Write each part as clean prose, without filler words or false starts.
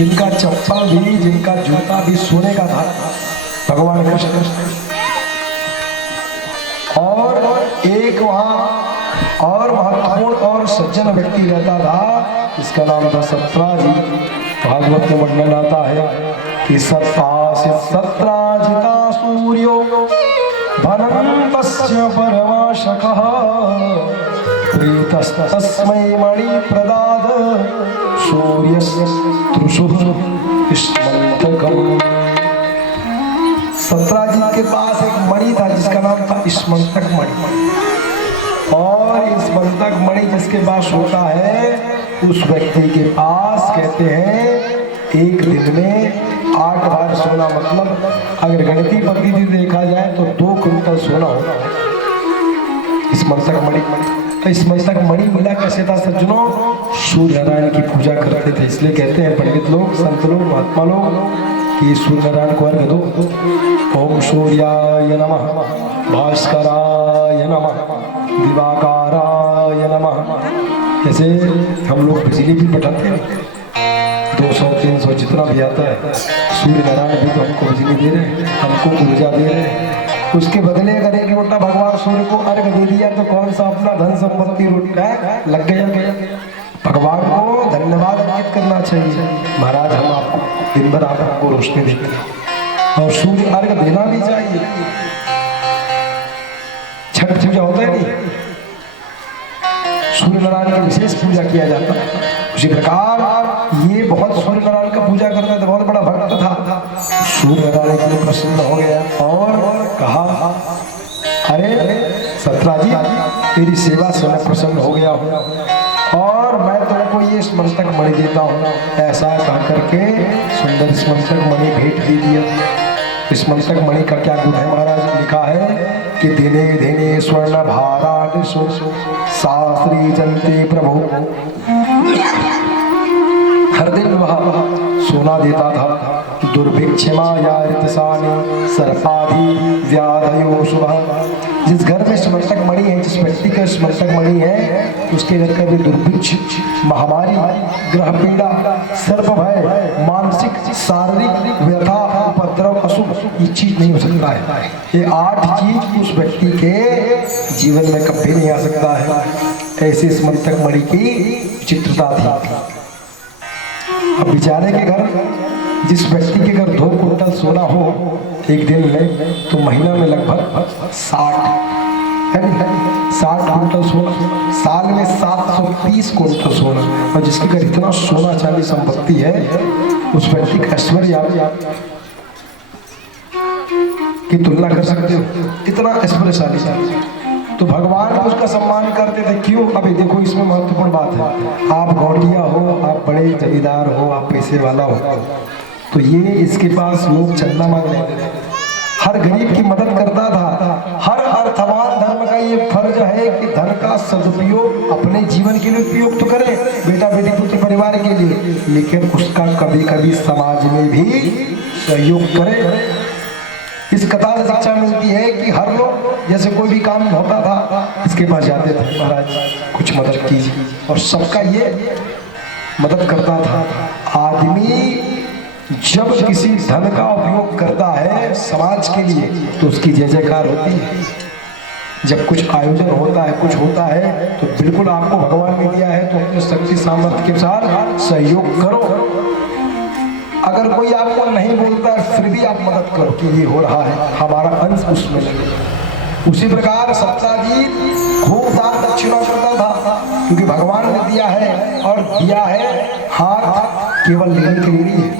जिनका चप्पल भी, जिनका जूता भी सोने का था, भगवान कृष्ण। और एक वहां और महत्वपूर्ण और सज्जन व्यक्ति रहता था, इसका नाम था सत्राजी। भागवत में वर्णन आता है कि सत्राजिता सूर्यो धनन्तस्य परमाशकः प्रीतस्तस्मै मणिप्रदाद सूर्यस्य तृषुः स्मन्तकम्। सत्राजी के पास एक मणि था जिसका नाम था स्मन्तक मणि। और स्मन्तक मणि जिसके पास होता है, उस व्यक्ति के पास कहते हैं एक दिन में 8 बार सोना, मतलब अगर गणितीय पद्धति से देखा जाए तो 2 क्विंटल सोना होता है स्मन्तक मणि। तो स्मन्तक मणि मिला कैसे था सज्जनों? सूर्य नारायण की पूजा करते थे। इसलिए कहते हैं पंडित लोग, संत लोग, महात्मा लोग कि सूर्य नारायण को अर्घ दो। ओम सूर्याय नमः, भास्कराय नमः, दिवाकराय नमः। जैसे हम लोग बिजली भी पटाते हैं 200-300 जितना भी आता है, सूर्य नारायण भी तो हमको बिजली दे रहे हैं, हमको ऊर्जा दे रहे हैं। उसके बदले अगर एक लोटा भगवान सूर्य को अर्घ दे दिया तो कौन सा अपना धन संपत्ति लग गया? भगवान को धन्यवाद अर्पित करना चाहिए। महाराज हम आपको दिन भर आपको रोशनी देते हैं और सूर्य अर्घ देना भी चाहिए। छठ पूजा होता है नहीं, सूर्य नारायण की विशेष पूजा किया जाता है। उसी प्रकार ये बहुत सूर्य नारायण का पूजा करता था, बहुत बड़ा भक्त था। सूर्य नारायण के लिए प्रसन्न हो गया और कहा, अरे सत्राजी तेरी सेवा से मैं प्रसन्न हो गया हूँ और मैं तुमको ये स्मन्तक मणि देता हूँ। ऐसा कह करके सुंदर स्मन्तक मणि भेंट दे दिया। स्मन्तक मणि का क्या गुण है महाराज? लिखा है कि दिने दिने स्वर्ण भाराट शास्त्री जनते प्रभु। हर दिन वह सोना देता था। दुर्भिक्षमाया ऋतसानी सर्पाधि व्याधयो शुभ। जिस घर में स्मन्तक मणि है, जिस व्यक्ति का स्मन्तक मणि है, उसके घर का भी दुर्भिक्ष, महामारी, ग्रह पीड़ा, सर्प भय, मानसिक शारीरिक व्यथा, उपद्रव, अशुभ, ये चीज नहीं हो सकता है। ये 8 चीज उस व्यक्ति के जीवन में कभी नहीं आ सकता है। ऐसे स्मन्तक मणि की चित्रता थी। अब बेचारे के घर, जिस व्यक्ति के घर 2 कुंटल सोना हो एक दिन में, तो महीना में लगभग 60 कुंटल सोना, साल में 730 कुंटल सोना। और जिसके घर इतना सोना चांदी संपत्ति है, उस व्यक्ति का ऐश्वर्य की तुलना कर सकते हो? इतना ऐश्वर्यशाली। तो भगवान उसका सम्मान करते थे। क्यों? अभी देखो इसमें महत्वपूर्ण बात है। आप गौंडिया हो, आप बड़े जमींदार हो, आप पैसे वाला हो, तो ये इसके पास लोग चंदा मांग लेते थे। हर गरीब की मदद करता था। हर अर्थवान धर्म का ये फर्ज है कि धन का सदुपयोग अपने जीवन के लिए उपयोग तो करे, बेटा बेटी पुत्र परिवार के लिए, लेकिन उसका कभी कभी समाज में भी सहयोग करे। इस कथा से शिक्षा मिलती है कि हर लोग, जैसे कोई भी काम होता था, इसके पास जाते थे, महाराज कुछ मदद कीजिए, और सबका ये मदद करता था। आदमी जब किसी धन का उपयोग करता है समाज के लिए, तो उसकी जय जयकार होती है। जब कुछ आयोजन होता है, कुछ होता है, तो बिल्कुल आपको भगवान ने दिया है तो अपने शक्ति सामर्थ्य के साथ सहयोग करो। अगर कोई आपको नहीं बोलता है, फिर भी आप मदद करो कि ये हो रहा है, हमारा अंश उसमें लगे। उसी प्रकार सत्ताजीत खूब दान दक्षिणा करता था, क्योंकि भगवान ने दिया है, और दिया है हाथ केवल लेने के लिए नहीं है।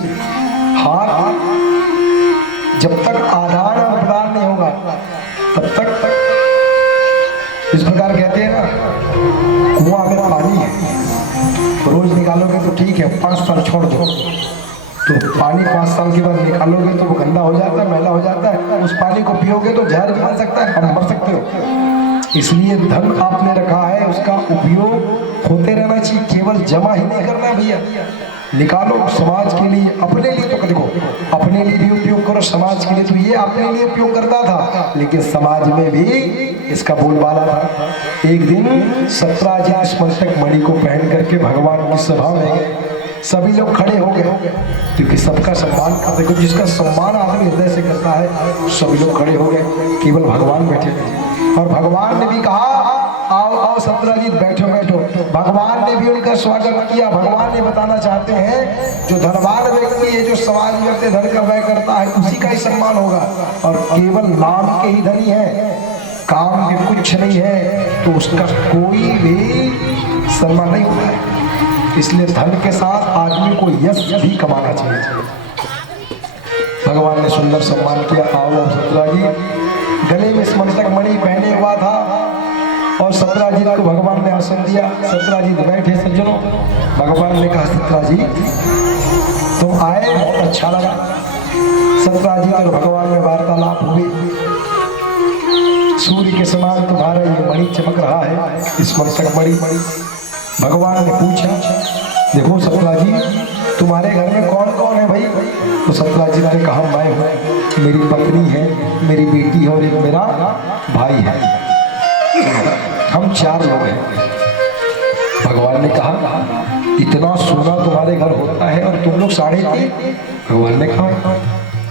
हाथ जब तक आदान प्रदान नहीं होगा, तब तक इस प्रकार कहते हैं ना, कुआं में पानी है, रोज निकालोगे तो ठीक है, 5 साल छोड़ दो तो पानी 5 साल के बाद निकालोगे तो वो गंदा हो जाता है, मैला हो जाता है। उस पानी को पियोगे तो जहर भी बन सकता है, हम मर सकते हो। इसलिए धन आपने रखा है, उसका उपयोग होते रहना चाहिए, केवल जमा ही नहीं करना भैया। निकालो समाज के लिए, अपने लिए तो देखो, अपने लिए भी उपयोग करो, समाज के लिए तो ये अपने लिए उपयोग करता था, लेकिन समाज में भी इसका बोलबाला था। एक दिन सत्राजी स्मन्तक मणि को पहन करके भगवान की सभा में सभी लोग खड़े हो गए। क्योंकि सबका सम्मान करते, क्योंकि जिसका सम्मान आदमी हृदय से करता है। सभी लोग खड़े हो गए, केवल भगवान बैठे थे। और भगवान ने भी कहा आओ आओ सत्राजित बैठो बैठो। भगवान ने भी उनका स्वागत किया। भगवान ने बताना चाहते हैं जो धनवान व्यक्ति है, जो समाज में अपने धन का व्यय करता है, उसी का ही सम्मान होगा। और केवल नाम के ही धनी है, काम में कुछ नहीं है, तो उसका कोई भी सम्मान नहीं होता है। इसलिए धन के साथ आदमी को यश भी कमाना चाहिए। भगवान ने सुंदर सम्मान किया। आओ सत्राजित, गले में स्मरणक मणि पहने हुआ था और सत्राजित को भगवान ने आसन दिया। सत्राजित बैठे। सज्जनों, भगवान ने कहा सत्राजित तुम आए, बहुत अच्छा लगा। सत्राजित और भगवान में वार्तालाप हुई। सूर्य के समान तुम्हारा ये मणि चमक रहा है, स्मरणक मणि। भगवान ने पूछा देखो सत्राजित तुम्हारे घर में कौन कौन है भाई? तो सत्राजित ने कहा मैं हूँ, मेरी पत्नी है, मेरी बेटी है और एक मेरा भाई है, हम 4 लोग हैं। भगवान ने कहा इतना सोना तुम्हारे घर होता है और तुम लोग 3.5? भगवान ने कहा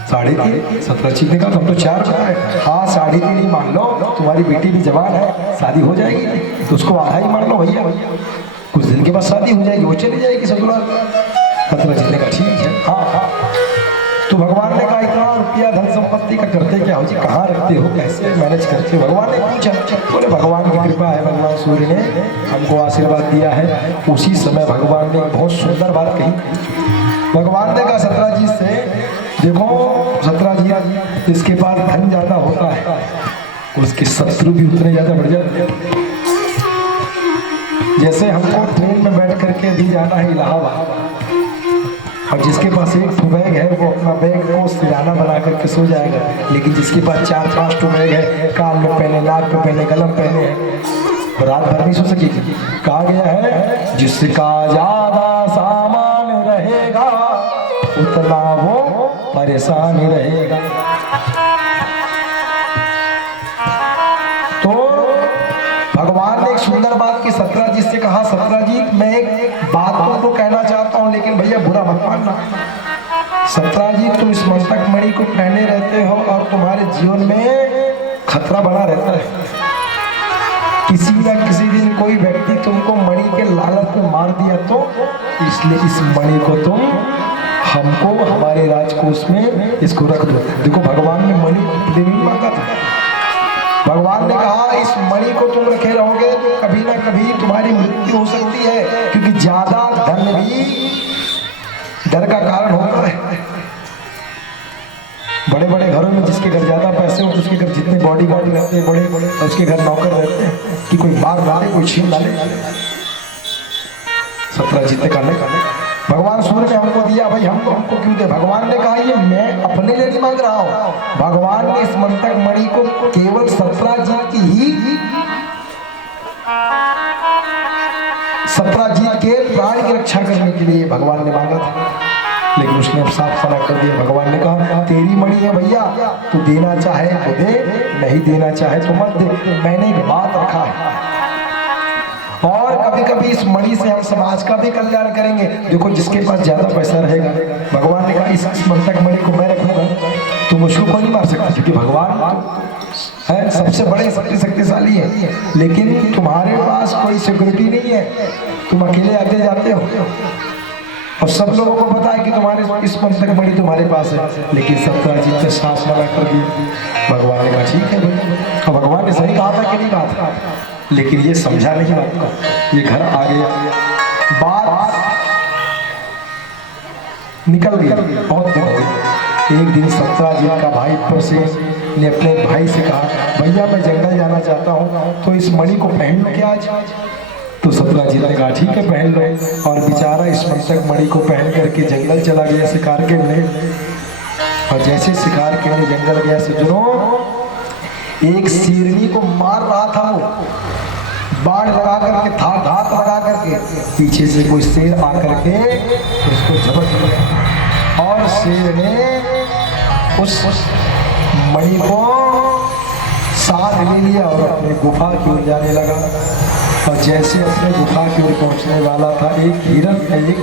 3.5? सत्राजित ने कहा तुम तो 4 है। हाँ 3.5 ही मान लो, तुम्हारी बेटी भी जवान है, शादी हो जाएगी, तो उसको आधा ही मान लो भैया, कुछ दिन के बाद शादी हो जाएगी, वो चली जाएगी ससुराल। सत्राजित ने कहा ठीक है। हाँ। तो भगवान ने कहा इतना रुपया धन संपत्ति का करते क्या हो जी, कहाँ रखते हो, कैसे मैनेज करते हो? भगवान ने पूछा। बोले भगवान की कृपा है, भगवान सूर्य ने हमको आशीर्वाद दिया है। उसी समय भगवान ने बहुत सुंदर बात कही। भगवान ने कहा सत्राजित से देखो सत्राजित इसके पास धन ज्यादा होता है, उसके शत्रु भी उतने ज्यादा बढ़ जाते हैं। जैसे हमको ट्रेन में बैठ करके अभी जाना है इलाहाबाद, और जिसके पास एक बैग है वो अपना बैग को सिराना बना करके सो जाएगा, लेकिन जिसके पास 4-5 बैग है, कान में पहने, नाक में पहने, गलम पहने हैं, तो रात भर नहीं सो सकेगी। कहा गया है जिसका ज्यादा सामान रहेगा उतना वो परेशान रहेगा। तो भगवान ने एक सुंदर बात की सत्राजित से कहा सत्राजित मैं एक बात तुमको कहना चाहता हूँ, लेकिन भैया बुरा मत मानना। सत्राजित तुम स्मरणक मणि को पहने रहते हो और तुम्हारे जीवन में खतरा बना रहता है। किसी न किसी दिन कोई व्यक्ति तुमको मणि के लालच में मार दिया तो इसलिए इस मणि को तुम हमको हमारे राजकोष में इसको रख दो। देखो भगवान ने मणि देने मांगा था। भगवान ने कहा इस मणि को तुम रखे रहोगे तो कभी ना कभी तुम्हारी मृत्यु हो सकती है, क्योंकि ज्यादा धन भी डर का कारण होता है। बड़े बड़े घरों में जिसके घर ज्यादा पैसे हो, उसके घर जितने बॉडीगार्ड रहते हैं बड़े बड़े, उसके घर नौकर रहते हैं कि कोई मार डाले, कोई छीन डाले। सत्राजित ने कहा भगवान सूर्य ने हमको दिया भाई, हमको क्यों दे? भगवान ने कहा ये मैं अपने लिए नहीं मांग रहा हूँ। भगवान ने इस स्मरणक मणि को केवल सत्राजित की ही, सत्राजित के प्राण की रक्षा करने के लिए भगवान ने मांगा था, लेकिन उसने अब साफ मना कर दिया। भगवान ने कहा तेरी मणि है भैया, तू देना चाहे तो दे, नहीं देना चाहे तो मत दे। मैंने एक बात रखा है और कभी कभी इस मणि से हम समाज का भी कल्याण करेंगे। देखो जिसके पास ज्यादा पैसा रहेगा, भगवान ने कहा इस स्मरणक मणि को मैं रखूंगा, तुम उसको कोई नहीं मार सकते, क्योंकि भगवान है सबसे बड़े शक्तिशाली है। लेकिन तुम्हारे पास कोई सिक्योरिटी नहीं है, तुम अकेले आते जाते हो और सब लोगों को पता है कि तुम्हारे इस स्मरणक मणि तुम्हारे पास है, लेकिन सत्राजित ने साफ मना कर दिया। भगवान ने कहा ठीक है भाई, और भगवान ने सही कहा था कि नहीं कहा था, लेकिन ये समझा नहीं बात को, ये घर आ गया, बात निकल गई, बहुत दिन हो गई। एक दिन सत्राजित का भाई परसेन ने अपने भाई से कहा भैया मैं जंगल जाना चाहता हूँ, तो इस मणि को पहन लो क्या आज? तो सत्राजित ने कहा ठीक है पहन लो। और बेचारा इस स्मरणक मणि को पहन करके जंगल चला गया शिकार के लिए। और जैसे शिकार के लिए जंगल गया सज्जनों, एक शेरनी को मार रहा था, वो बाण लगा करके था, घात लगा करके, पीछे से कोई शेर आकर के उसको झपट लिया और शेर ने उस मणि को साथ ले लिया और अपनी गुफा की ओर जाने लगा। और जैसे अपने गुफा की ओर पहुंचने वाला था, एक हिरन एक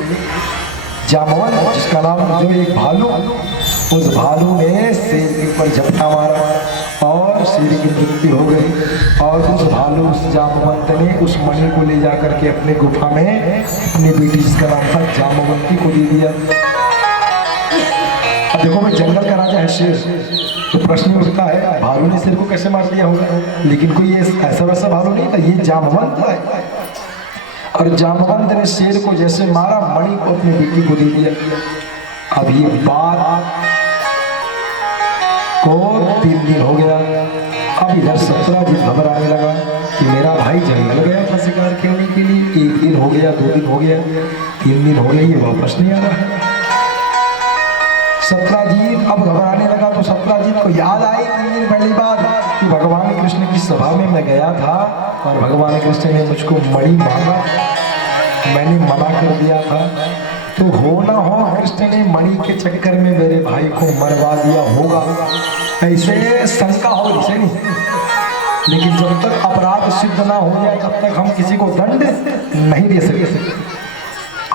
जामवंत जिसका नाम जो एक भालू, उस भालू ने शेर के ऊपर झपटा मारा और शेर की मृत्यु हो गई। और उस भालू उस जामवंत ने उस मणि को ले जाकर के अपने गुफा में अपनी बेटी जिसका नाम था जामवंती को दे दिया। अब देखो भाई, जंगल का राजा है शेर, तो प्रश्न उठता है भालू ने शेर को कैसे मार दिया होगा? लेकिन कोई ऐसा वैसा भालू नहीं था, ये जामवंत है। और जामवंत ने शेर को जैसे मारा, मणि को अपनी बेटी को दे दिया। अब ये बात को 3 दिन हो गया। अब इधर सत्राजित घबराने लगा कि मेरा भाई जंगल गया था शिकार खेलने के लिए, 1 दिन हो गया, 2 दिन हो गया, 3 दिन हो गए, ये वापस नहीं आ रहा है। सत्राजित अब घबराने लगा तो सत्राजित को याद आई 3 दिन पहली बात कि भगवान कृष्ण की सभा में मैं गया था और भगवान कृष्ण ने मुझको मणि मांगा, मैंने मना कर दिया था। तो हो ना हो कृष्ण ने मणि के चक्कर में मेरे भाई को मरवा दिया होगा, ऐसे शंका हो इसे नहीं। लेकिन जब तक अपराध सिद्ध ना हो जाए तब तक हम किसी को दंड नहीं दे सकते।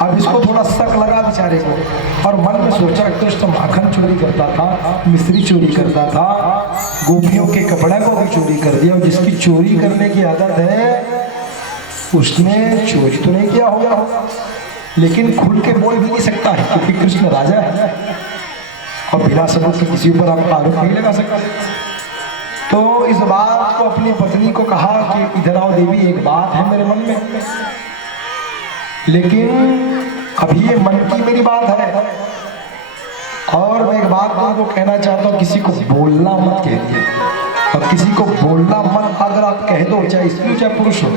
अब इसको थोड़ा शक लगा बेचारे को और मन में सोचा कृष्ण माखन चोरी करता था, मिश्री चोरी करता था, गोपियों के कपड़े को भी चोरी कर दिया। और जिसकी चोरी करने की आदत है उसने चोरी तो नहीं किया होगा, लेकिन खुल के बोल भी नहीं सकता है क्योंकि कृष्ण राजा है और बिना सबूत के किसी ऊपर आप आरोप नहीं लगा सकते। तो इस बात को अपनी पत्नी को कहा कि इधर आओ देवी, एक बात है मेरे मन में, लेकिन अभी ये मन की मेरी बात है और मैं एक बात तुमको कहना चाहता हूँ, किसी को बोलना मत कहिए। और किसी को बोलना मत अगर आप कह दो, चाहे स्त्री चाहे पुरुष हो,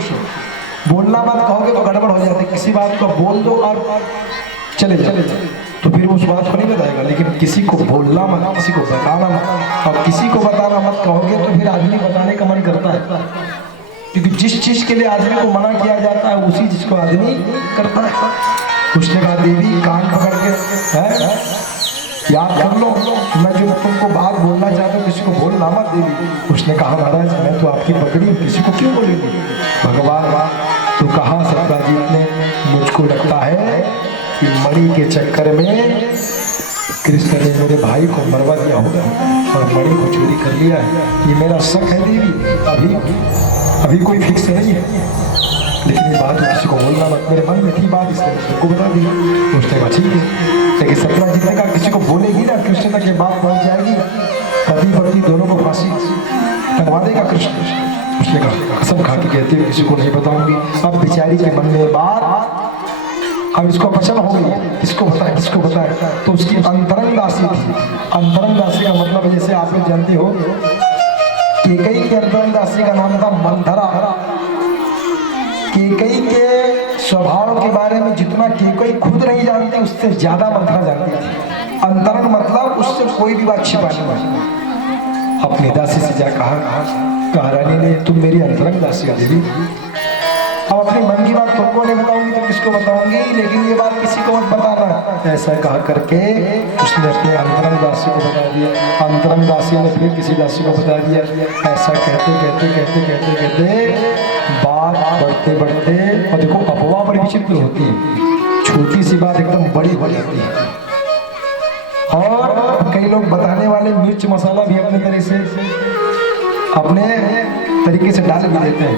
बोलना मत कहोगे तो गड़बड़ हो जाती है। किसी बात को बोल दो और चले जाओ तो फिर उस बात को नहीं बताएगा। लेकिन किसी को बोलना मत, किसी को बताना मत। और किसी को बताना मत कहोगे तो फिर आदमी बताने का मन करता है, क्योंकि जिस चीज के लिए आदमी को मना किया जाता है उसी चीज को आदमी करता है। उसने कहा देवी कान पकड़ के है याद कर लो, मैं जो तुमको बात बोलना चाहता हूँ किसी को बोलना मत देवी। उसने कहा महाराज मैं तो आपकी पकड़ी हूँ, किसी को क्यों बोलेंगे? भगवान तो कहा सत्राजित ने, मुझको लगता है कि मणि के चक्कर में कृष्ण ने मेरे भाई को मरवा दिया होगा और मणि को चोरी कर लिया है। ये मेरा शक है देवी, अभी कोई फिक्स नहीं है, लेकिन ये बात किसी को बोलना मत। मेरे मन में थी बात, इसलिए सबको बता दी। उसने कहा ठीक है, लेकिन सत्राजित ने कहा किसी को बोलेगी ना कृष्ण तक ये बात पहुंच जाएगी, पति पत्नी दोनों को फांसी टंगवा देगा कृष्ण। उसने कहा कसम खा के कहती हूँ किसी को नहीं बताऊंगी। अब बेचारी के मन में बात, अब इसको पसंद हो गई, किसको बताए किसको बताए। तो उसकी अंतरंग दासी थी। अंतरंग दासी का मतलब जैसे आप लोग जानते हो केकई के अंतरंग दासी का नाम था मंथरा। केकई के स्वभाव के बारे में जितना केकई खुद नहीं जानती उससे ज्यादा मंथरा जानती थी। अंतरंग मतलब उससे कोई भी बात छिपाने वाली। अपनी दासी से जा कहा रानी ने तुम मेरी अंतरंग दासी हो देवी, अब अपनी मन की बात तुमको नहीं बताऊंगी तो किसको बताऊंगी, लेकिन ये बात किसी को मत बताना। ऐसा कहा करके उसने अपने अंतरंग दासी को बता दिया। अंतरंग दासी ने फिर किसी दासी को बता दिया। ऐसा कहते कहते कहते कहते कहते बात बढ़ते बढ़ते, और देखो अफवाह बड़ी विचित्र होती है, छोटी सी बात एकदम बड़ी हो जाती है। और कई लोग बताने वाले मिर्च मसाला भी अपने तरह से अपने तरीके से डाल भी देते हैं।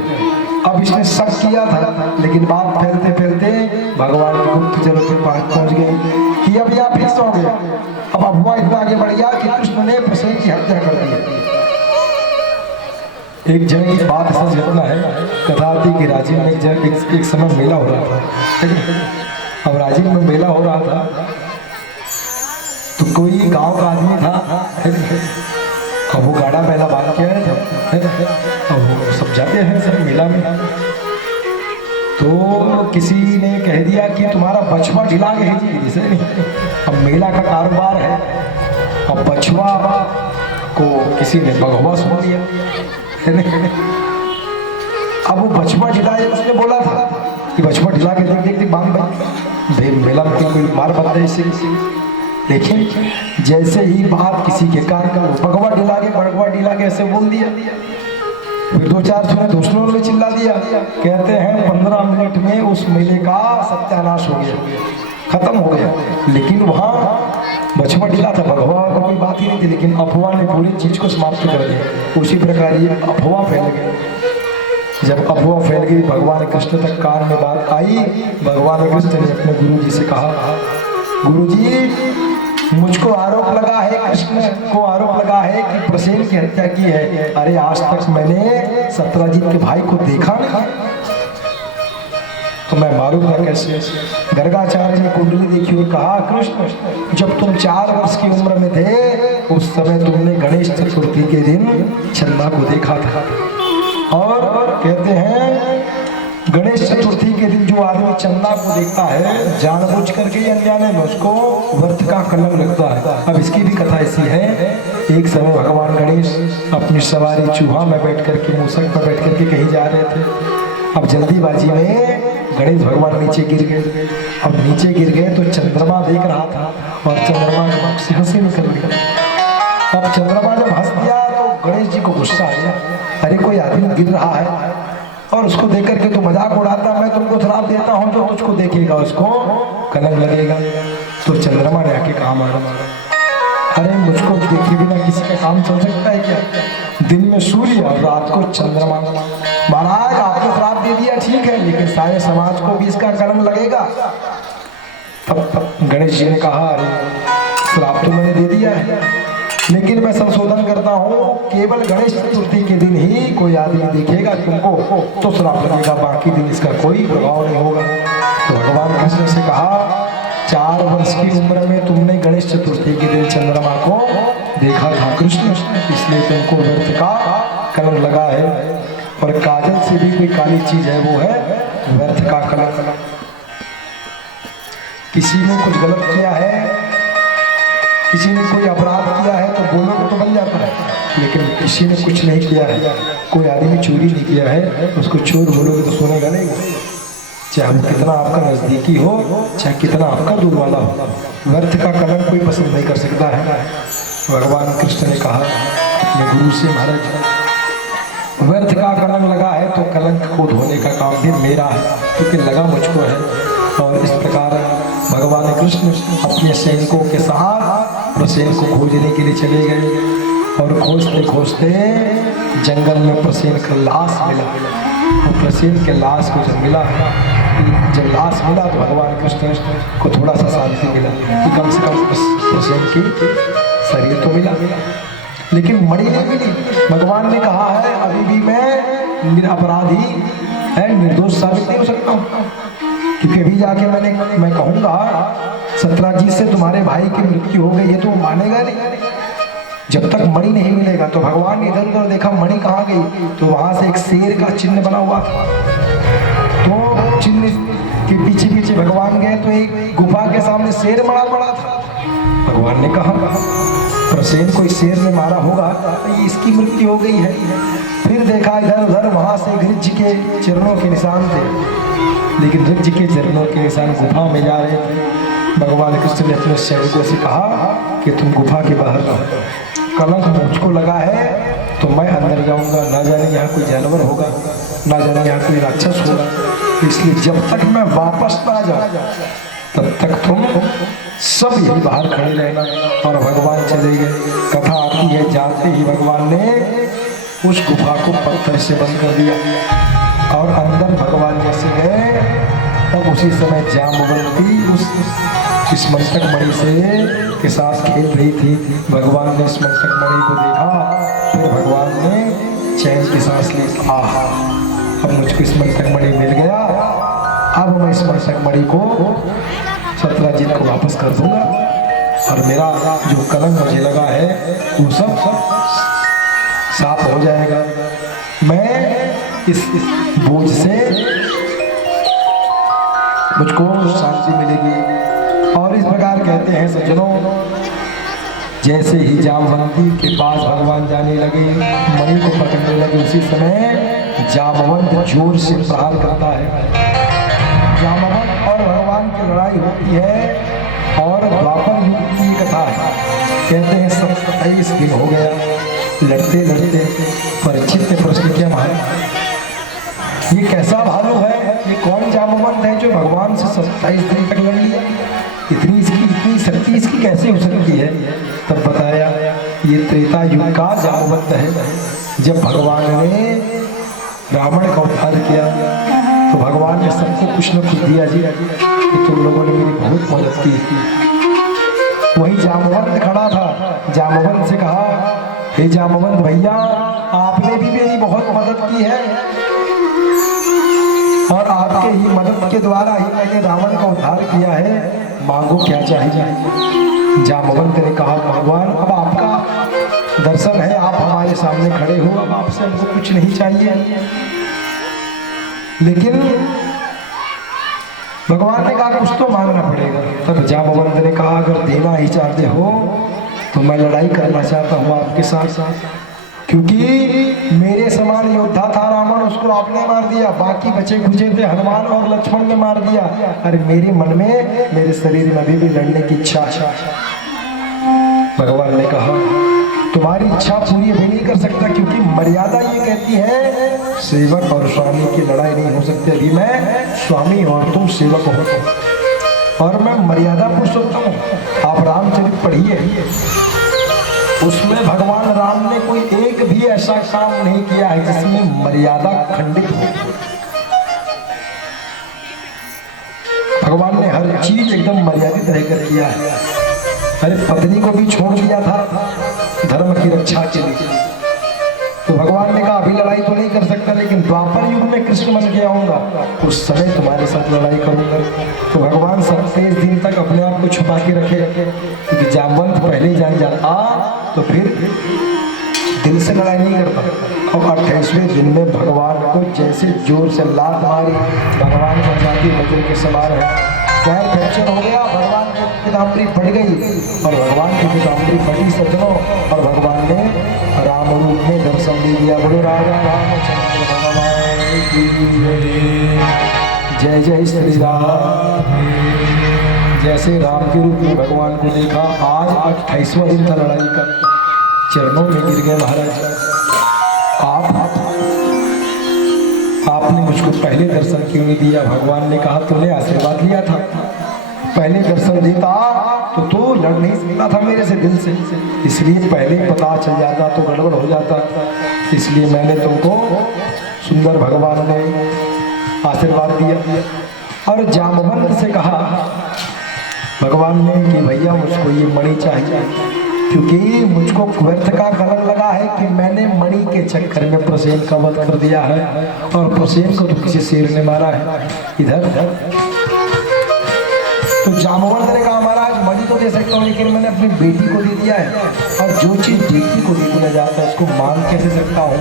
अब इसने शक किया था, लेकिन बात फैलते फैलते भगवान की गुप्त जगह पे पहुंच गई कि अब यह फिक्स हो गया। अब अफवाह इतना आगे बढ़ गया कि कृष्ण ने प्रसेन की हत्या कर दी। एक जगह की बात सच घटना है, कथा आती कि राजीव में एक समय मेला हो रहा था। अब राजीव में मेला हो रहा था तो कोई गांव का आदमी था, अब वो गाड़ा पहला बांध के आया था। अब सब जाते हैं सब मेला में, तो किसी ने कह दिया कि तुम्हारा बछवा ढिला के है जी से नहीं। अब मेला का कारोबार है, अब बछवा को किसी ने भगवा सुन लिया। अब वो बछवा ढिला, उसने बोला था कि बछवा ढिला के देख देख बांध बांध मेला में कोई मार बंद है इसे। लेकिन जैसे ही बात किसी के कान का भगवा ढिला के ऐसे बोल दिया, फिर 2-4 सुने दूसरों ने चिल्ला दिया। कहते हैं 15 मिनट में उस मेले का सत्यानाश हो गया। खत्म हो गया। लेकिन वहाँ बछवा ढीला था, भगवा का कोई बात ही नहीं थी, लेकिन अफवाह ने पूरी चीज को समाप्त कर दिया। उसी प्रकार ये अफवाह फैल गई। जब अफवाह फैल गई, भगवान कृष्ण तक कान में बात आई। भगवान कृष्ण ने अपने गुरु जी से कहा, गुरु जी मुझको आरोप लगा है, कृष्ण को आरोप लगा है कि प्रसेन की हत्या की है। अरे आज तक मैंने सत्यजीत के भाई को देखा नहीं, तो मैं मारूंगा कैसे। गर्गाचार्य ने कुंडली देखी और कहा, कृष्ण जब तुम 4 वर्ष की उम्र में थे उस समय तुमने गणेश चतुर्थी के दिन चंदा को देखा था। और कहते हैं गणेश चतुर्थी के दिन जो आदमी चंदा को देखता है जानबूझ करके या अनजाने में उसको व्यर्थ का कलंक लगता है। अब इसकी भी कथा ऐसी है, एक समय भगवान गणेश अपनी सवारी चूहा में बैठ करके, मूसक पर बैठ करके कहीं जा रहे थे। अब जल्दीबाजी में गणेश भगवान नीचे गिर गए। अब नीचे गिर गए तो चंद्रमा देख रहा था और चंद्रमा से हंसी निकल गई। अब चंद्रमा जब हंस दिया तो गणेश जी को गुस्सा आ गया, अरे कोई आदमी गिर रहा है और उसको देख करके तो मजाक उड़ाता, मैं तुमको श्राप देता हूँ, जो तुझको देखेगा उसको कलंक लगेगा। तो चंद्रमा ने आके कहा, मारा अरे मुझको देखे बिना किसी का काम चल सकता है क्या? दिन में सूर्य और रात को चंद्रमा। महाराज आपको श्राप दे दिया ठीक है, लेकिन सारे समाज को भी इसका कलंक लगेगा। तब गणेश जी ने कहा, अरे श्राप तो मैंने दे दिया है, लेकिन मैं संशोधन करता हूँ, केवल गणेश चतुर्थी के दिन ही कोई आदमी देखेगा तुमको तो श्राप लगेगा, बाकी दिन इसका कोई प्रभाव नहीं होगा। तो भगवान कृष्ण से कहा, 4 वर्ष की उम्र में तुमने गणेश चतुर्थी के दिन चंद्रमा को देखा था कृष्ण, इसलिए तुमको व्यर्थ का कलंक लगा है। और काजल से भी कोई काली चीज है, वो है व्यर्थ का कलंक। किसी ने कुछ गलत किया है, किसी ने कोई अपराध किया है तो बोलो तो बन जाता है, लेकिन किसी ने कुछ नहीं किया है, कोई आदमी चोरी नहीं किया है, उसको चोर बोलोगे तो सुनेगा नहीं, चाहे वो कितना आपका नजदीकी हो, चाहे कितना आपका दूर वाला हो। व्यर्थ का कलंक कोई पसंद नहीं कर सकता है। भगवान कृष्ण ने कहा अपने गुरु से, महाराज व्यर्थ का कलंक लगा है तो कलंक को धोने का काम भी मेरा है, क्योंकि लगा मुझको है। और इस प्रकार भगवान कृष्ण अपने सैनिकों के साथ प्रसेन को खोजने के लिए चले गए। और खोजते खोजते जंगल में प्रसेन का लाश मिला। और प्रसेन के लाश को जब मिला, जब लाश मिला तो भगवान कृष्ण को थोड़ा सा शांति मिला कि कम से कम प्रसेन की शरीर तो मिला। लेकिन मणि नहीं मिली। भगवान ने कहा है, अभी भी मैं निरपराधी है, निर्दोष साबित नहीं हो सकता हूँ, क्योंकि अभी जाके मैं कहूँगा सत्यजीत से तुम्हारे भाई की मृत्यु हो गई है तो वो मानेगा नहीं, जब तक मणि नहीं मिलेगा। तो भगवान ने इधर उधर देखा, मणि कहाँ गई, तो वहां से एक शेर का चिन्ह बना हुआ था। तो चिन्ह के पीछे पीछे भगवान गए तो एक गुफा के सामने शेर मरा पड़ा था। भगवान ने कहा प्रसेन को इस शेर ने मारा होगा तो ये इसकी मृत्यु हो गई है। फिर देखा इधर उधर, वहां से ऋषि के चरणों के निशान थे, लेकिन ऋषि के चरणों के निशान गुफा में जा रहे थे। भगवान कृष्ण ने अपने सैनिकों से कहा कि तुम गुफा के बाहर रहो, कलंक मुझको लगा है तो मैं अंदर जाऊंगा, ना जाने यहाँ कोई जानवर होगा, ना जाने यहाँ कोई राक्षस होगा, इसलिए जब तक मैं वापस ना जाऊँ तब तक तुम सब यही बाहर खड़े रहना। और भगवान चले गए। कथा आती है, जाते ही भगवान ने उस गुफा को पत्थर से बंद कर दिया और अंदर भगवान जैसे गए तब उसी समय जामवंती उस स्मंतक मणि से के साथ खेल रही थी। भगवान ने स्मंतक मणि को देखा, फिर भगवान ने चैन की सांस ली, आहा अब मुझको स्मंतक मणि मिल गया, अब मैं स्मंतक मणि को सत्यजीत को वापस कर दूंगा और मेरा जो कलंक मुझे लगा है वो सब साफ हो जाएगा, मैं इस बोझ से मुझको शांति मिलेगी। और इस प्रकार कहते हैं सज्जनों, जैसे ही जामवंती के पास भगवान जाने लगे, मणि को पकड़ने लगे, उसी समय जामवंत जोर से प्रहार करता है। जामवंत और भगवान की लड़ाई होती है और द्वापर युग की कथा है। कहते हैं 27 दिन हो गया लड़ते लड़ते। परीक्षित ने प्रश्न किया, महाराज ये कैसा भालू है, ये कौन जामवंत है जो भगवान से 27 दिन तक लड़ लिया? कैसे हो सकती है? तब बताया ये त्रेता युग का जामवंत है। जब भगवान ने रावण का उद्धार किया तो भगवान ने सबको कुछ न कुछ दिया जी कि तुम लोगों ने मेरी बहुत मदद की। वही जामवंत खड़ा था, जामवंत से कहा, हे जामवंत भैया, आपने भी मेरी बहुत मदद की है और आपके ही मदद के द्वारा ही मैंने रावण का उद्धार किया है, मांगो क्या चाहिए। जामवंत ने कहा, भगवान अब आपका दर्शन है, आप हमारे सामने खड़े हो, अब आपसे हमको कुछ नहीं चाहिए। लेकिन भगवान ने कहा कुछ तो मांगना पड़ेगा। तब जामवंत ने कहा, अगर देना ही चाहते हो तो मैं लड़ाई करना चाहता हूँ आपके साथ, क्योंकि मेरे समान योद्धा था रावण, उसको आपने मार दिया, बाकी बचे खुचे थे हनुमान और लक्ष्मण ने मार दिया। अरे मेरे मन में, मेरे शरीर में अभी भी लड़ने की इच्छा है। भगवान ने कहा, तुम्हारी इच्छा पूरी अभी नहीं कर सकता, क्योंकि मर्यादा ये कहती है सेवक और स्वामी की लड़ाई नहीं हो सकती। अभी मैं स्वामी और तुम सेवक हो और मैं मर्यादा पुरुषोत्तम हूँ। आप रामचरित पढ़िए, उसमें भगवान राम ने कोई एक भी ऐसा काम नहीं किया है जिसमें मर्यादा खंडित हो। भगवान ने हर चीज एकदम मर्यादित रहकर किया है। अरे पत्नी को भी छोड़ दिया था धर्म की रक्षा के लिए। तो भगवान ने कहा अभी लड़ाई तो नहीं कर सकता, लेकिन द्वापर युग में कृष्ण बन के आऊंगा, उस समय तुम्हारे साथ लड़ाई करूंगा। तो भगवान 27 दिन तक अपने आप को छुपा के रखे, क्योंकि जामवंत पहले ही जान जाता तो फिर दिल से लड़ाई नहीं करता। और 28वें दिन में भगवान को जैसे जोर से लात मारी, भगवान को जाती वज्र के समान है, पैर फ्रैक्चर हो गया, भगवान की पीताम्बरी फट गई और भगवान की पीताम्बरी फटी सज्जनों, और भगवान ने राम रूप में दर्शन दे दिया। बोलो राजा रामचंद्र भगवान की जय जय श्री राम। जैसे राम के रूप में भगवान को देखा, आज 28वां दिन था लड़ाई का, चरणों में गिर गए महाराज। आपने मुझको पहले दर्शन क्यों नहीं दिया? भगवान ने कहा तुमने आशीर्वाद लिया था, पहले दर्शन देता तो तू लड़ नहीं सकता था मेरे से दिल से, इसलिए पहले पता चल जाता तो गड़बड़ हो जाता, इसलिए मैंने तुमको सुंदर भगवान ने आशीर्वाद दिया। और जामवंत से कहा भगवान ने कि भैया मुझको ये मणि चाहिए, क्योंकि मुझको व्यर्थ का गलत लगा है कि मैंने मणि के चक्कर में प्रसेन का वध कर दिया है, और प्रसेन को तो किसी शेर ने मारा है। इधर तो जामवंत ने कहा महाराज मणि तो दे सकता हूँ, लेकिन मैंने अपनी बेटी को दे दिया है, और जो चीज बेटी को दे दिया जाता है उसको मांग कैसे सकता हूँ?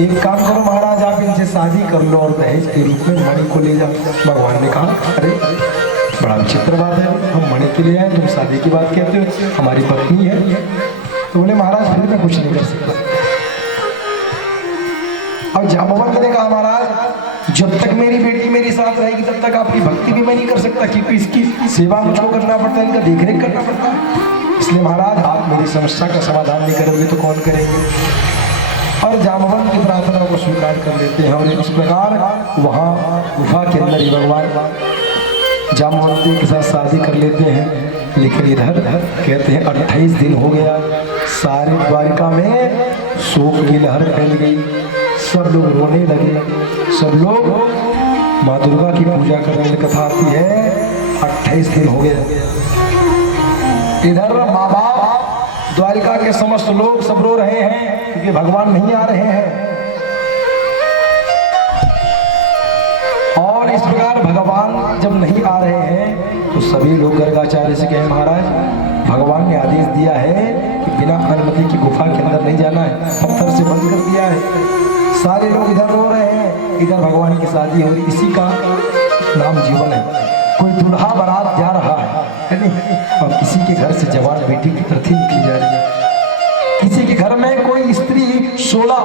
एक काम करो महाराज, आप इनसे शादी कर लो और दहेज के रूप में मणि को ले जाओ। भगवान ने कहा अरे बड़ा विचित्र बात है, हम मणि के लिए आए, तुम शादी की बात कहते हो, हमारी पत्नी है। तो बोले महाराज फिर मैं कुछ नहीं कर सकता। अब जामवंत ने कहा महाराज जब तक मेरी बेटी मेरे साथ रहेगी तब तक आपकी भक्ति भी मैं नहीं कर सकता, क्योंकि इसकी सेवा मुझको करना पड़ता है, इनका देखरेख करना पड़ता है। इसलिए महाराज आप मेरी समस्या का समाधान नहीं करोगे तो कौन करेंगे? और जामवंत की प्रार्थना को स्वीकार कर लेते हैं, और इस प्रकार वहाँ गुफा के अंदर ही भगवान जामवंती के साथ शादी कर लेते हैं। लेकिन इधर कहते हैं 28 दिन हो गया, सारी द्वारिका में शोक की लहर फैल गई, सब लोग रोने लगे, सब लोग माँ दुर्गा की पूजा करने की कथा आती है। 28 दिन हो गया, इधर माँ बाप द्वारिका के समस्त लोग सब रो रहे हैं क्योंकि भगवान नहीं आ रहे हैं। और इस प्रकार भगवान जब नहीं आ रहे हैं तो सभी लोग गर्गाचार्य से कहे महाराज भगवान ने आदेश दिया है कि बिना अनुमति की गुफा के अंदर नहीं जाना है, पत्थर से बंद कर दिया है। सारे लोग इधर रो रहे हैं, इधर भगवान की शादी हो रही, इसी का नाम जीवन है। कोई दूल्हा बारात जा रहा है नहीं, और किसी के घर से जवान बेटी की अर्थी निकली जा रही है। किसी के घर में कोई स्त्री 16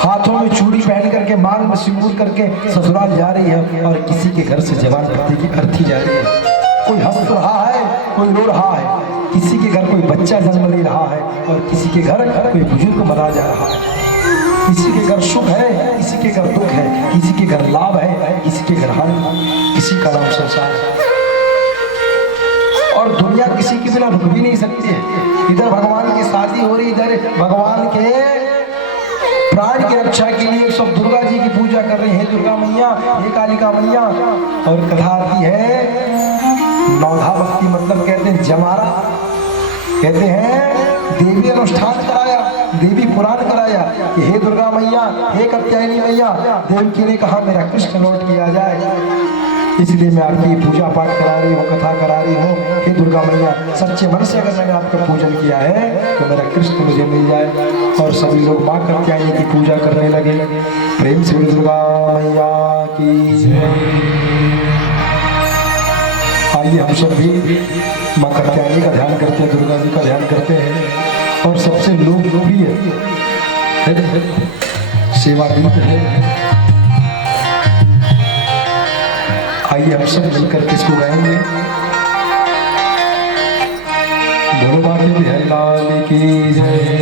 हाथों में चूड़ी पहन करके, मांग में सिंदूर करके ससुराल जा रही है, और किसी के घर से जवान पति की अर्थी जा रही है। कोई हंस रहा है, कोई रो रहा है, किसी के घर कोई बच्चा जन्म ले रहा है, और किसी के घर कोई बुजुर्ग मरा जा रहा है। किसी के घर सुख है, किसी के घर दुख है, किसी के घर लाभ है, किसी के घर हानि, किसी का नाम संसार है। और दुनिया किसी के बिना रुक भी नहीं सकती है। इधर भगवान की शादी हो रही, इधर भगवान के प्राण की रक्षा के लिए सब दुर्गा जी की पूजा कर रहे हैं। दुर्गा मैया, हे कालिका मैया। और कथा आती है नौधा भक्ति, मतलब कहते हैं जमारा, कहते हैं देवी अनुष्ठान कराया, देवी पुराण कराया कि हे दुर्गा मैया, हे कात्यायनी मैया। देवकी ने कहा मेरा कृष्ण लौट के आ जाए, इसलिए मैं आपकी पूजा पाठ करा रही हूँ, कथा करा रही हूँ। हे दुर्गा मैया, सच्चे मन से अगर मैंने आपका पूजन किया है तो मेरा कृष्ण मुझे मिल जाए। और सभी लोग माँ कात्यायनी की पूजा करने लगे। प्रेम से दुर्गा मैया की। आइए हम सब भी माँ कात्यायनी का ध्यान करते हैं, दुर्गा जी का ध्यान करते हैं। और सबसे लोकप्रिय सेवा गीत है। आइए हम सब मिलकर किसको गाएंगे। बोलो बाकी बिहारी लाल की जय।